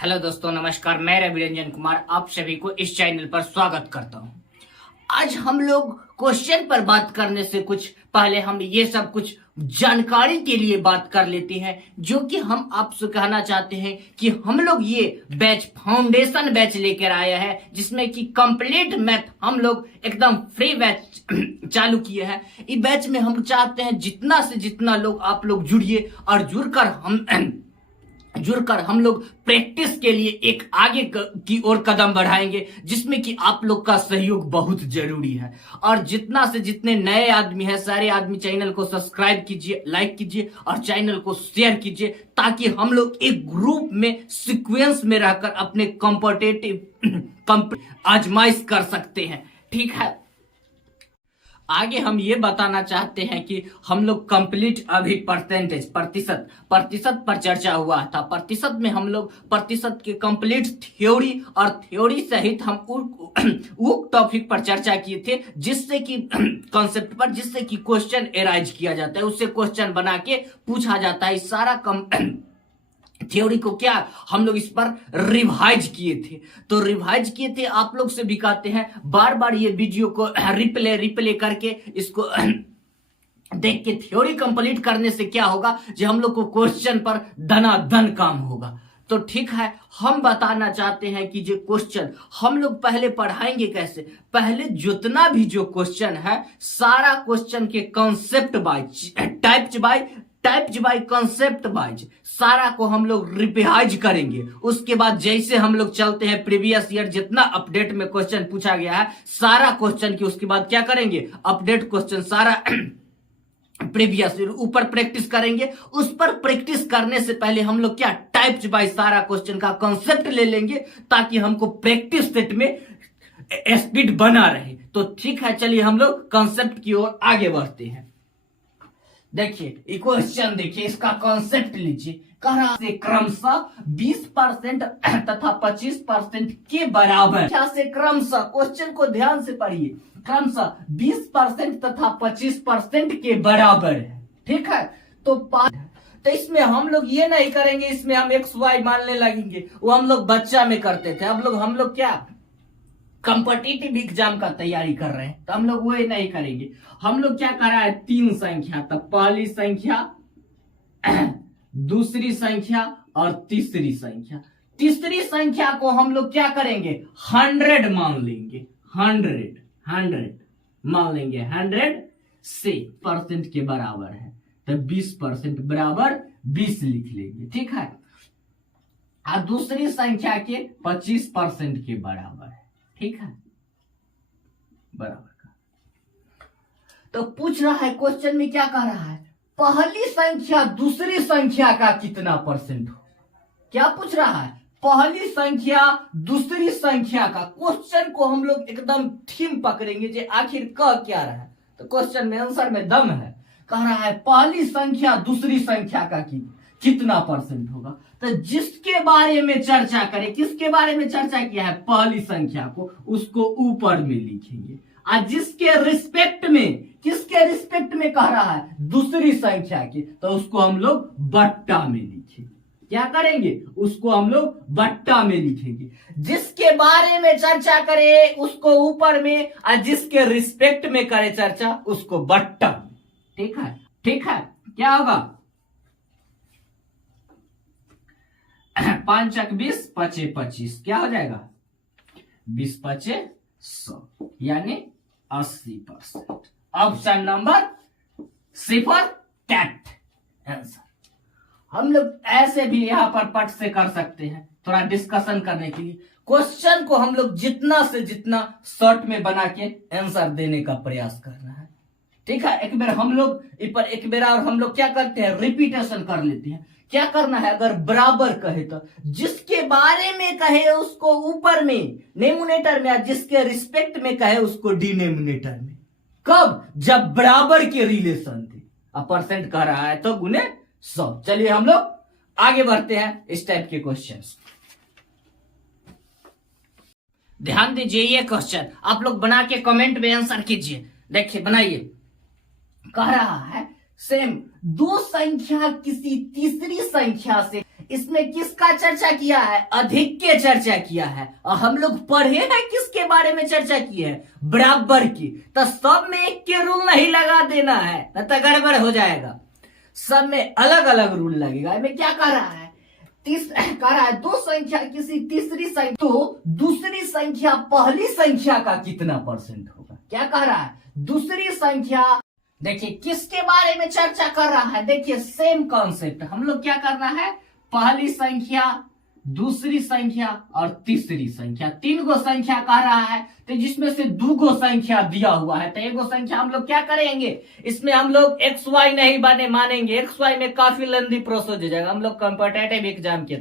Hello दोस्तों, नमस्कार। मैं रवि रंजन कुमार आप सभी को इस चैनल पर स्वागत करता हूं। आज हम लोग क्वेश्चन पर बात करने से कुछ पहले हम ये सब कुछ जानकारी के लिए बात कर लेते हैं, जो कि हम आपसे कहना चाहते हैं कि हम लोग ये बैच फाउंडेशन बैच लेकर आया है, जिसमें कि कंप्लीट मैथ हम लोग एकदम फ्री बैच चालू किए हैं। इस बैच में हम चाहते हैं जितना से जितना लोग आप लोग जुड़िए और जुड़कर हम लोग प्रैक्टिस के लिए एक आगे की ओर कदम बढ़ाएंगे, जिसमें कि आप लोग का सहयोग बहुत जरूरी है। और जितना से जितने नए आदमी हैं, सारे आदमी चैनल को सब्सक्राइब कीजिए, लाइक कीजिए और चैनल को शेयर कीजिए, ताकि हम लोग एक ग्रुप में सीक्वेंस में रहकर अपने कॉम्पिटिटिव आजमाइश कर सकते हैं। ठीक है, आगे हम ये बताना चाहते हैं कि हम लोग कंप्लीट अभी प्रतिशत पर चर्चा हुआ था। प्रतिशत में हम लोग प्रतिशत के कंप्लीट थ्योरी और थ्योरी सहित हम वो टॉपिक पर चर्चा किए थे, जिससे कि कॉन्सेप्ट पर, जिससे कि क्वेश्चन एराइज किया जाता है, उससे क्वेश्चन बना के पूछा जाता है। इस सारा थ्योरी को क्या हम लोग इस पर रिवाइज किए थे, तो रिवाइज किए थे। आप लोग से भी कहते हैं बार बार ये वीडियो को रिप्ले करके इसको देख के थ्योरी कंप्लीट करने से क्या होगा, जो हम लोग को क्वेश्चन पर धनाधन काम होगा। तो ठीक है, हम बताना चाहते हैं कि जो क्वेश्चन हम लोग पहले पढ़ाएंगे कैसे। पहले जितना भी जो क्वेश्चन है, सारा क्वेश्चन के concept wise, types by concept wise सारा को हम लोग रिवाइज करेंगे। उसके बाद जैसे हम लोग चलते हैं प्रीवियस ईयर जितना अपडेट में क्वेश्चन पूछा गया है, सारा क्वेश्चन की उसके बाद क्या करेंगे, अपडेट क्वेश्चन सारा प्रीवियस ऊपर प्रैक्टिस करेंगे। उस पर प्रैक्टिस करने से पहले हम लोग क्या टाइप्स बाय सारा क्वेश्चन का कॉन्सेप्ट ले लेंगे, ताकि हमको प्रैक्टिस सेट में स्पीड बना रहे। तो ठीक है, चलिए हम लोग कॉन्सेप्ट की ओर आगे बढ़ते हैं। देखिए क्वेश्चन, देखिए इसका कॉन्सेप्ट लीजिए। कह रहा है क्रमशः 20% तथा 25% के बराबर। क्या से क्रमशः, क्वेश्चन को ध्यान से पढ़िए, क्रमशः 20% तथा 25% के बराबर है। ठीक है, तो इसमें हम लोग ये नहीं करेंगे, इसमें हम XY मानने लगेंगे। वो हम लोग बच्चा में करते थे। हम लोग क्या कॉम्पिटिटिव एग्जाम का तैयारी कर रहे हैं, तो हम लोग वो नहीं करेंगे। हम लोग क्या कर रहा है, 3 संख्या, तो पहली संख्या, दूसरी संख्या और तीसरी संख्या। तीसरी संख्या को हम लोग क्या करेंगे, 100 मान लेंगे। 100 मान लेंगे, 100 से परसेंट के बराबर है, तो 20% बराबर 20 लिख लेंगे। ठीक है, और दूसरी संख्या के 25% के बराबर है। ठीक है, बराबर का। तो पूछ रहा है क्वेश्चन में, क्या कह रहा है, पहली संख्या दूसरी संख्या का कितना परसेंट हो। क्या पूछ रहा है, पहली संख्या दूसरी संख्या का। क्वेश्चन को हम लोग एकदम थीम पकड़ेंगे, जो आखिर कह क्या रहा है, तो क्वेश्चन में आंसर में दम है। कह रहा है पहली संख्या दूसरी संख्या का कितना परसेंट होगा। तो जिसके बारे में चर्चा करें, किसके बारे में चर्चा किया है, पहली संख्या को, उसको ऊपर में लिखेंगे। और जिसके रिस्पेक्ट में, किसके रिस्पेक्ट में कह रहा है, दूसरी संख्या की, तो उसको हम लोग बट्टा में लिखेंगे। क्या करेंगे, उसको हम लोग बट्टा में लिखेंगे। जिसके बारे में चर्चा करे उसको ऊपर में, और जिसके रिस्पेक्ट में करे चर्चा उसको बट्टा में। ठीक है, ठीक है, क्या होगा, 5 × 20 = 25, क्या हो जाएगा, 20 × 5 = 100, यानी 80%। Option number C for cat answer. हम लोग ऐसे भी यहां पर पट से कर सकते हैं, थोड़ा डिस्कशन करने के लिए। क्वेश्चन को हम लोग जितना से जितना शॉर्ट में बना के आंसर देने का प्रयास करना है। ठीक है, एक बार हम लोग और हम लोग क्या करते हैं, रिपीटेशन कर लेते हैं। क्या करना है, अगर बराबर कहे तो जिसके बारे में कहे उसको ऊपर में नेमोनेटर में, जिसके रिस्पेक्ट में कहे उसको डिनोमिनेटर में। कब, जब बराबर के रिलेशन थे। अब परसेंट कह रहा है तो गुने 100। चलिए हम लोग आगे बढ़ते हैं इस टाइप के क्वेश्चंस। ध्यान दीजिए, ये क्वेश्चन आप लोग बना के कमेंट में आंसर कीजिए। देखिए बनाइए, कह रहा है सेम दो संख्या किसी तीसरी संख्या से इसमें किसका चर्चा किया है? अधिक के चर्चा किया है। और हम लोग पढ़े हैं किसके बारे में चर्चा की है? बराबर की। तो सब में एक के रूल नहीं लगा देना है, न तो गड़बड़ हो जाएगा। सब में अलग अलग रूल लगेगा। इसमें क्या कह रहा है? कह रहा है दो संख्या किसी तीसरी संख्या, तो दूसरी संख्या पहली संख्या का कितना परसेंट होगा? क्या कह रहा है? दूसरी संख्या, देखिए किसके बारे में चर्चा कर रहा है? देखिए सेम कॉन्सेप्ट। हम लोग क्या करना है? पहली संख्या, दूसरी संख्या और तीसरी संख्या, तीन गो संख्या कह रहा है। तो जिसमें से दो गो संख्या दिया हुआ है, तो एक गो संख्या हम लोग क्या करेंगे? इसमें हम लोग एक्स वाई नहीं मानेंगे। एक्स वाई में काफी लंबी प्रोसेस हो जाएगा। हम लोग कॉम्पिटिटिव एग्जाम के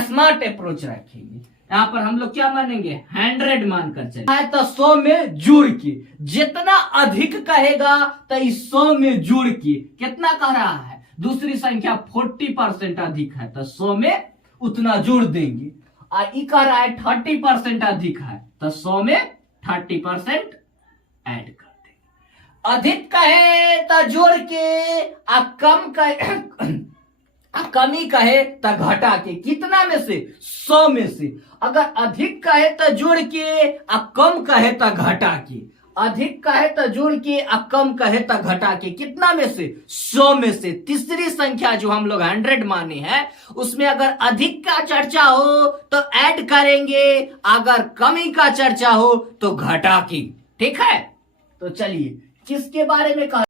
स्मार्ट अप्रोच रखेंगे। यहाँ पर हम लोग क्या मानेंगे? 100 मानकर चले। तो 100 में जुड़ के, जितना अधिक कहेगा तो इस 100 में जुड़ के कितना कह रहा है? दूसरी संख्या 40% अधिक है तो 100 में उतना जोड़ देंगे। और ये कह रहा है 30% अधिक है तो 100 में 30% ऐड कर देंगे। अधिक कहे तो जोड़ के, और कम कहे कमी कहे तो घटा के। कितना में से? 100 में से। अगर अधिक कहे तो जोड़ के, और कम कहे तो घटा के। अधिक कहे तो जोड़ के, और कम कहे तो घटा के। कितना में से? 100 में से। तीसरी संख्या जो हम लोग 100 माने हैं, उसमें अगर अधिक का चर्चा हो तो ऐड करेंगे, अगर कमी का चर्चा हो तो घटा के। ठीक है, तो चलिए किसके बारे में कहा?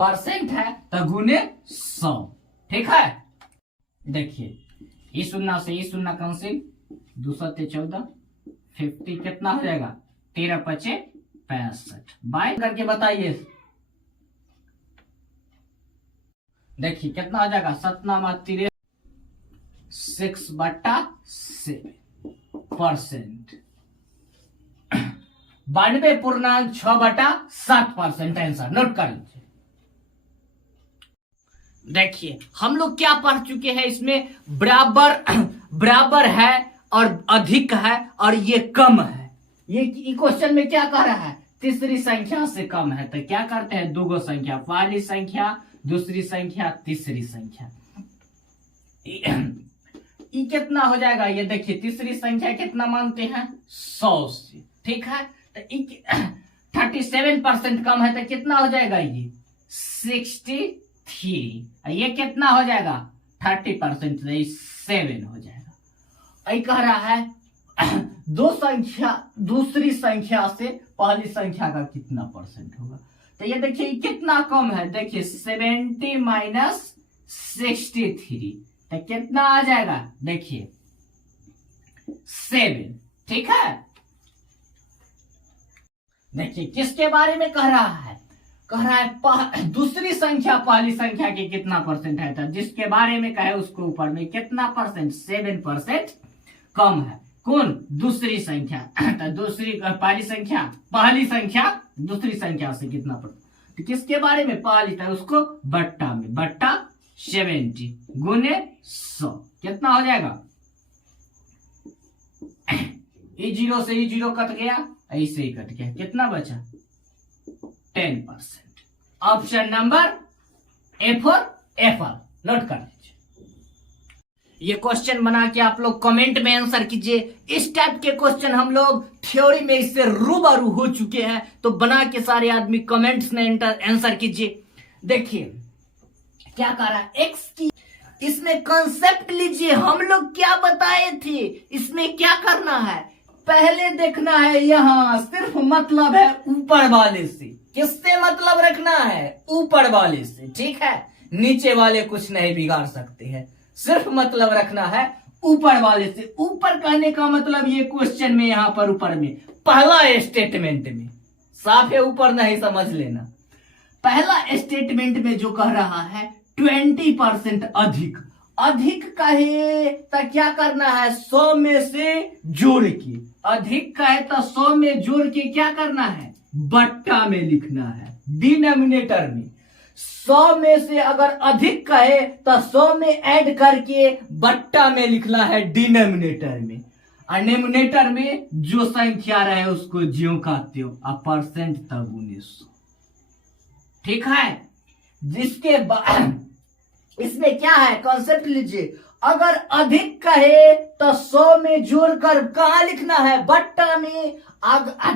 परसेंट है तो गुने 100। ठीक है, देखिए ये शून्य से ये शून्य कैंसिल, 2 × 14, 50 कितना हो जाएगा? 13 × 5 = 65। बाय करके बताइए। देखिए कितना हो जाएगा? 7×3 6/7%। 92.6/7% आंसर नोट कर लीजिए। देखिए हम लोग क्या पढ़ चुके हैं? इसमें बराबर है और अधिक है और ये कम है। ये क्वेश्चन में क्या कह रहा है? तीसरी संख्या से कम है। तो क्या करते हैं? दो गो संख्या, पहली संख्या, दूसरी संख्या, तीसरी संख्या। ये कितना हो जाएगा? ये देखिए तीसरी संख्या कितना मानते हैं? 100 से। ठीक है, तो 37% कम है तो कितना हो जाएगा? ये 63। ये कितना हो जाएगा? 30%, 7 हो जाएगा। ये कह रहा है दो संख्या, दूसरी संख्या से पहली संख्या का कितना परसेंट होगा? तो ये देखिए कितना कम है। देखिए 70 - 63, तो कितना आ जाएगा? देखिए 7। ठीक है, देखिए किसके बारे में कह रहा है? कह रहा है दूसरी संख्या पहली संख्या के कितना परसेंट है। तो जिसके बारे में कहे उसको ऊपर में कितना परसेंट? 7% कम है। कौन? दूसरी संख्या। तो दूसरी पहली संख्या, पहली संख्या दूसरी संख्या से कितना परसेंट? तो किसके बारे में? पहली, था उसको बट्टा में, बट्टा 70 गुने 100 कितना हो जाएगा? ये 0 से ये 0 कट गया, ऐसे ही कट गया। कितना बचा? 10%। Option number A for Apple note कर लीजिए। ये क्वेश्चन बना के आप लोग कमेंट में आंसर कीजिए। इस टाइप के क्वेश्चन हम लोग थ्योरी में इससे रूबरू हो चुके हैं, तो बना के सारे आदमी कमेंट्स में आंसर कीजिए। देखिए क्या कह रहा है? एक्स की, इसमें कॉन्सेप्ट लीजिए। हम लोग क्या बताए थे? इसमें क्या करना है? पहले देखना है यहाँ सिर्फ मतलब है ऊपर वाले से। किससे मतलब रखना है? ऊपर वाले से। ठीक है, नीचे वाले कुछ नहीं बिगाड़ सकते हैं। सिर्फ मतलब रखना है ऊपर वाले से। ऊपर कहने का मतलब ये क्वेश्चन में यहाँ पर ऊपर में पहला स्टेटमेंट में साफ है, ऊपर नहीं समझ लेना। पहला स्टेटमेंट में जो कह रहा है 20% अधिक। अधिक कहे तो क्या करना है? 100 में से जोड़ के। अधिक कहे तो 100 में जोड़ के क्या करना है? बट्टा में लिखना है, डिनोमिनेटर में। 100 में से अगर अधिक कहे तो 100 में ऐड करके बट्टा में लिखना है, डिनोमिनेटर में। और डिनोमिनेटर में जो संख्या रहे उसको ज्यों का त्यों, और परसेंट तब 1900। ठीक है, जिसके बाद इसमें क्या है? कॉन्सेप्ट लीजिए। अगर अधिक कहे तो 100 में जोड़कर कहां लिखना है, बट्टा में।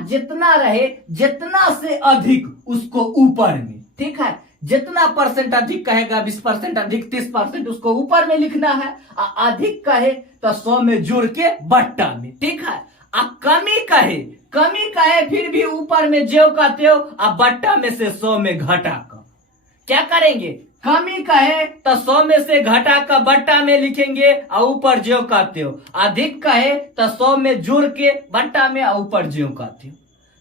जितना रहे, जितना से अधिक उसको ऊपर में, ठीक है। जितना परसेंट अधिक कहेगा, 20% अधिक 30%, उसको ऊपर में लिखना है। अधिक कहे तो 100 में जोड़ के बट्टा में, ठीक है। कमी कहे फिर भी ऊपर में ज्यों का त्यों, बट्टा में से 100 में घटा कर क्या करेंगे, कमी कहे तो 100 में से घटा कर बट्टा में लिखेंगे और ऊपर ज्यों का त्यों। अधिक कहे तो 100 में जोड़ के बट्टा में और ऊपर ज्यों का त्यों।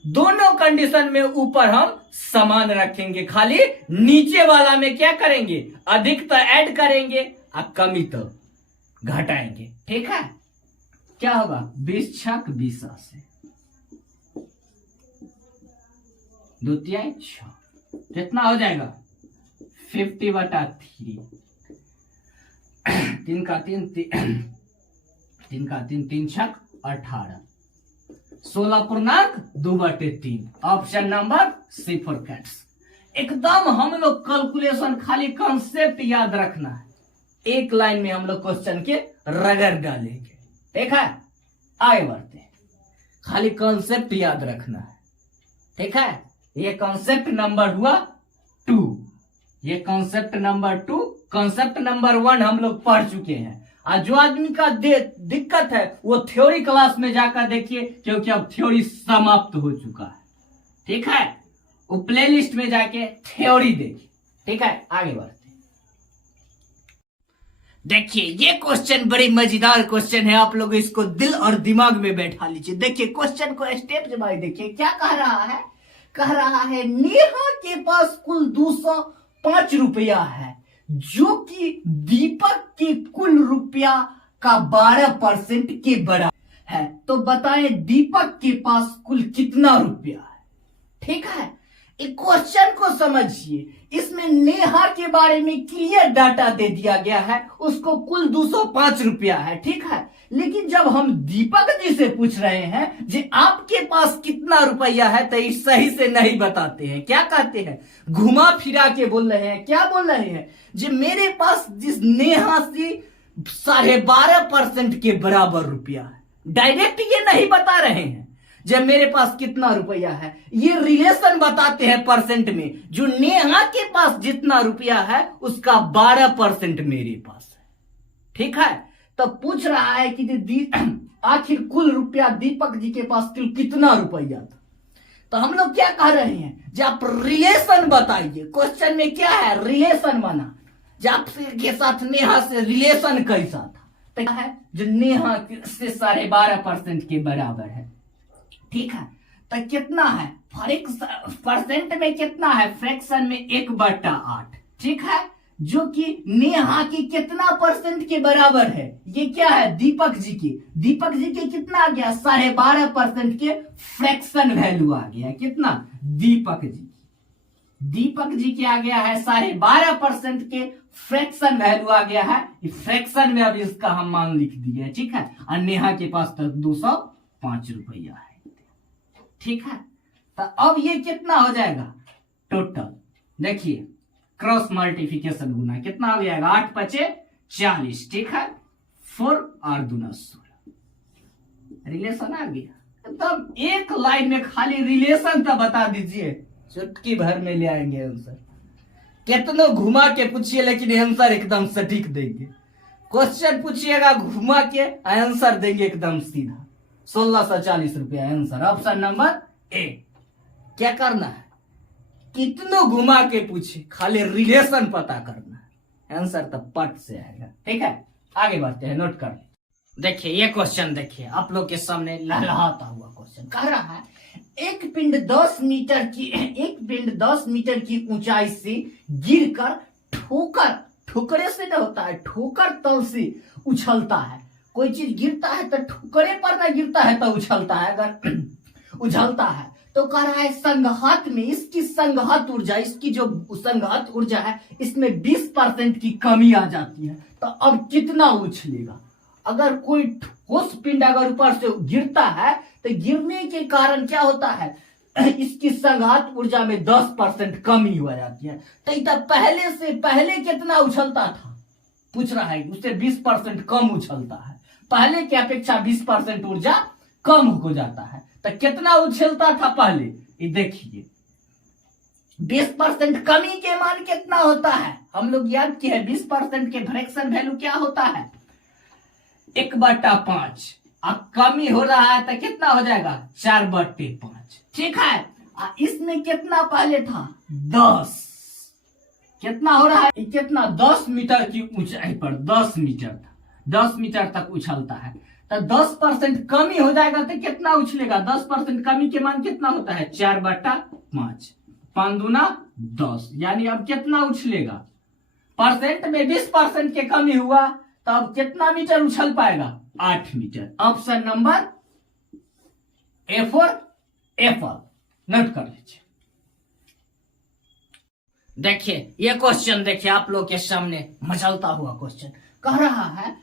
दोनों कंडीशन में ऊपर हम समान रखेंगे, खाली नीचे वाला में क्या करेंगे, अधिक तो ऐड करेंगे और कमी तो घटाएंगे, ठीक है। क्या होगा, 20 छक 20 से 2 तिहाई 6, कितना हो जाएगा 50/3। 3 का 3 3 छक 18, 16.2/3। Option number C for cats. एकदम हम लोग कैलकुलेशन, खाली कॉन्सेप्ट याद रखना है। एक लाइन में हम लोग क्वेश्चन के रगड़ डालेंगे, ठीक है। आगे बढ़ते हैं, खाली कॉन्सेप्ट याद रखना है, ठीक है। ये कॉन्सेप्ट नंबर हुआ 2, ये कॉन्सेप्ट नंबर 2। कॉन्सेप्ट नंबर 1 हम लोग पढ़ चुके हैं। और जो आदमी का दिक्कत है वो थ्योरी क्लास में जाकर देखिए, क्योंकि अब थ्योरी समाप्त हो चुका है, ठीक है। वो प्लेलिस्ट में जाके थ्योरी देखिए, ठीक है। आगे बढ़ते, देखिए ये क्वेश्चन बड़ी मजेदार क्वेश्चन है। आप लोग इसको दिल और दिमाग में बैठा लीजिए। देखिए क्वेश्चन को स्टेप बाय देखिए, क्या कह रहा है। कह रहा है नेहा के पास कुल 205 रुपया है, जो कि दीपक के कुल रुपया का 12% के बराबर है। तो बताएं दीपक के पास कुल कितना रुपया है, ठीक है। एक क्वेश्चन को समझिए, इसमें नेहा के बारे में क्लियर डाटा दे दिया गया है, उसको कुल 205 रुपया है, ठीक है। लेकिन जब हम दीपक जी से पूछ रहे हैं जी आपके पास कितना रुपया है, तो इस सही से नहीं बताते हैं। क्या कहते हैं, घुमा फिरा के बोल रहे हैं। क्या बोल रहे हैं जी, मेरे पास जिस नेहा से 12.5% के बराबर रुपया है। डायरेक्ट ये नहीं बता रहे हैं जब मेरे पास कितना रुपया है, ये रिलेशन बताते हैं परसेंट में। जो नेहा के पास जितना रुपया है उसका 12% मेरे पास है, ठीक है। तो पूछ रहा है कि आखिर कुल रुपया दीपक जी के पास कितना रुपया था। तो हम लोग क्या कह रहे हैं, जब आप रिलेशन बताइए। क्वेश्चन में क्या है, रिलेशन बना। जब के साथ नेहा से रिलेशन कैसा था, तो क्या है जो नेहा से 12.5% के बराबर है, ठीक है। तो कितना है, परसेंट में कितना है, फ्रैक्शन में 1/8, ठीक है। जो कि नेहा की कितना परसेंट के बराबर है, ये क्या है दीपक जी की। दीपक जी के कितना आ गया, 12.5% के फ्रैक्शन वैल्यू आ गया। कितना, दीपक जी के आ गया है 12.5% के फ्रैक्शन वैल्यू आ गया है। फ्रैक्शन में अब इसका हम मान लिख दिए, ठीक है। और नेहा के पास तो 205 रुपया है, ठीक है। तो अब ये कितना हो जाएगा टोटल, देखिए क्रॉस मल्टीप्लिकेशन गुना कितना हो जाएगा, 8 × 5 = 40, ठीक है। 4 और 2 = 16, रिलेशन आ गया। तब एक लाइन में खाली रिलेशन तो बता दीजिए, चुटकी भर में ले आएंगे आंसर। कितना घुमा के पूछिए लेकिन आंसर एकदम सटीक देंगे। क्वेश्चन पूछिएगा घुमा के, आंसर देंगे एकदम सीधा। 1640 रुपया आंसर, ऑप्शन नंबर ए। क्या करना है, कितनों घुमा के पूछे, खाली रिलेशन पता करना है, आंसर तो पट से आएगा, ठीक है। आगे बढ़ते हैं, नोट कर देखिए ये क्वेश्चन। देखिए आप लोग के सामने लहलहाता हुआ क्वेश्चन कह रहा है, एक पिंड 10 मीटर की ऊंचाई से गिरकर ठोकरे से नहीं होता है, ठोकर तल से उछलता है। कोई चीज गिरता है तो ठोकरे पर ना गिरता है तो उछलता है, अगर उछलता है तो कह रहा है संघात में इसकी संघात ऊर्जा, इसकी जो संघात ऊर्जा है इसमें 20% की कमी आ जाती है। तो अब कितना उछलेगा। अगर कोई ठोस पिंड अगर ऊपर से गिरता है तो गिरने के कारण क्या होता है, इसकी संघात ऊर्जा में 10% कमी हो जाती है। तो पहले कितना उछलता था, पूछ रहा है, उससे 20% कम उछलता है, पहले की अपेक्षा 20% ऊर्जा कम हो जाता है। तो कितना उछलता था पहले, ये देखिए 20% कमी के मान कितना होता है, हम लोग याद किए 20% के फ्रैक्शन वैल्यू क्या होता है 1/5। अब कमी हो रहा है तो कितना हो जाएगा 4/5। ठीक है, इसमें कितना पहले था 10, कितना हो रहा है कितना 10 मीटर की ऊंचाई पर 10 मीटर 10 मीटर तक उछलता है। तो 10% कमी हो जाएगा तो कितना उछलेगा, 10% कमी के मान कितना होता है 4/5, 5 दूना 10, यानी अब कितना उछलेगा, परसेंट में 20% के कमी हुआ तो अब कितना मीटर उछल पाएगा 8 metre. Option number A4 apple, note कर लीजिए। देखिए ये क्वेश्चन देखिए आप लोग के सामने मचलता हुआ क्वेश्चन कह रहा है,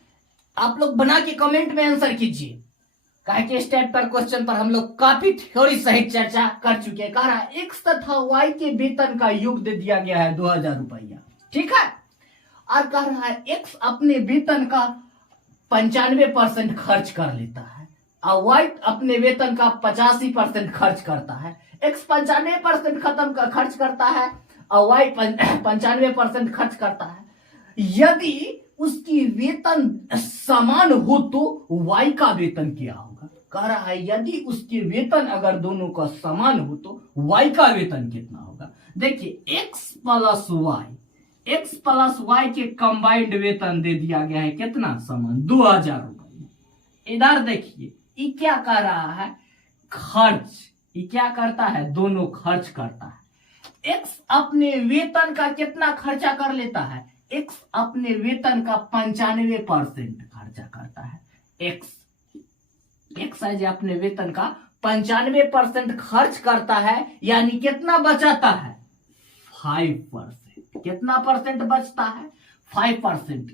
आप लोग बना के कमेंट में आंसर कीजिए। कहे कि इस टाइप पर क्वेश्चन पर हम लोग काफी थ्योरी सहित चर्चा कर चुके हैं। कह रहा है एक्स तथा वाई के वेतन का योग दे दिया गया है 2000 रुपया, ठीक है, और कह रहा है एक्स अपने वेतन का 95% खर्च कर लेता है और वाई अपने वेतन का 85% खर्च करता है। एक्स 95% खर्च करता है और वाई 95% खर्च करता है। यदि उसकी वेतन समान हो तो वाई का वेतन क्या होगा। कह रहा है यदि उसके वेतन अगर दोनों का समान हो तो वाई का वेतन कितना होगा। देखिए एक्स प्लस वाई के कंबाइंड वेतन दे दिया गया है कितना समान 2000 रुपये। इधर देखिए ये क्या कर रहा है खर्च, ये क्या करता है दोनों खर्च करता है। एक्स अपने वेतन का कितना खर्चा कर लेता है, एक्स अपने वेतन का 95% खर्चा करता है। एक्स है जो अपने वेतन का 95% खर्च करता है, यानी कितना बचाता है 5%। कितना परसेंट बचता है 5%।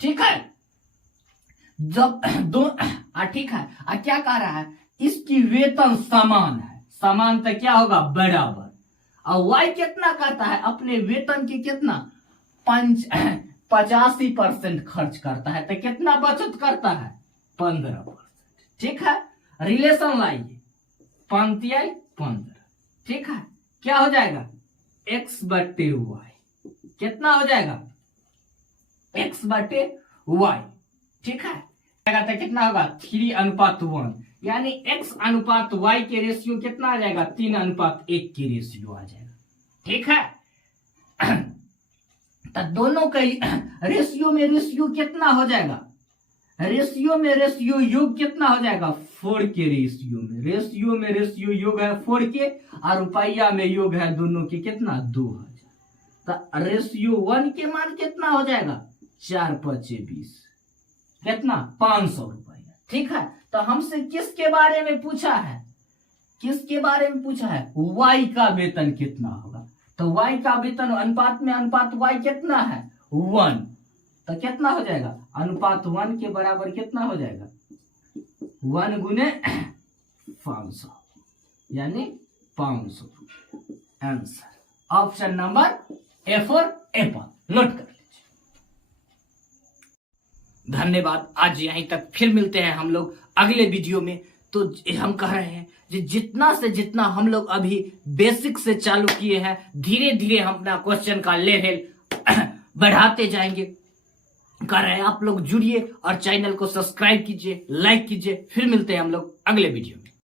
ठीक है, जब दो ठीक है, क्या कह रहा है इसकी वेतन समान है, समान तो क्या होगा बराबर। और वाई कितना करता है अपने वेतन की कितना 85% खर्च करता है, तो कितना बचत करता है 15%। ठीक है, रिलेशन लाइए 5×15। ठीक है, क्या हो जाएगा x/y, कितना हो जाएगा x/y। ठीक है, तो कितना होगा 3:1, यानी x/y के रेशियो कितना आ जाएगा 3:1 के रेशियो आ जाएगा। ठीक है, तो दोनों का रेशियो में रेशियो कितना हो जाएगा, रेशियो में रेशियो योग कितना हो जाएगा 4 के रेशियो में रेशियो योग है 4 के, और रुपया में योग है दोनों के कितना 2000। तो रेशियो 1 के मान कितना हो जाएगा 4×5=20, कितना 500 रुपया। ठीक है, तो हमसे किसके बारे में पूछा है, किसके बारे में पूछा है वाई का वेतन कितना होगा। तो वाई का वेतन अनुपात में अनुपात वाई कितना है 1, तो कितना हो जाएगा अनुपात 1 के बराबर कितना हो जाएगा 1 × 500, यानी 500 रुपये। Answer option number A4 apple, note कर लीजिए। धन्यवाद, आज यहीं तक, फिर मिलते हैं हम लोग अगले वीडियो में। तो हम कह रहे हैं जितना से जितना हम लोग अभी बेसिक से चालू किए हैं, धीरे धीरे हम अपना क्वेश्चन का लेवल बढ़ाते जाएंगे। कर रहे हैं आप लोग जुड़िए और चैनल को सब्सक्राइब कीजिए, लाइक कीजिए। फिर मिलते हैं हम लोग अगले वीडियो में।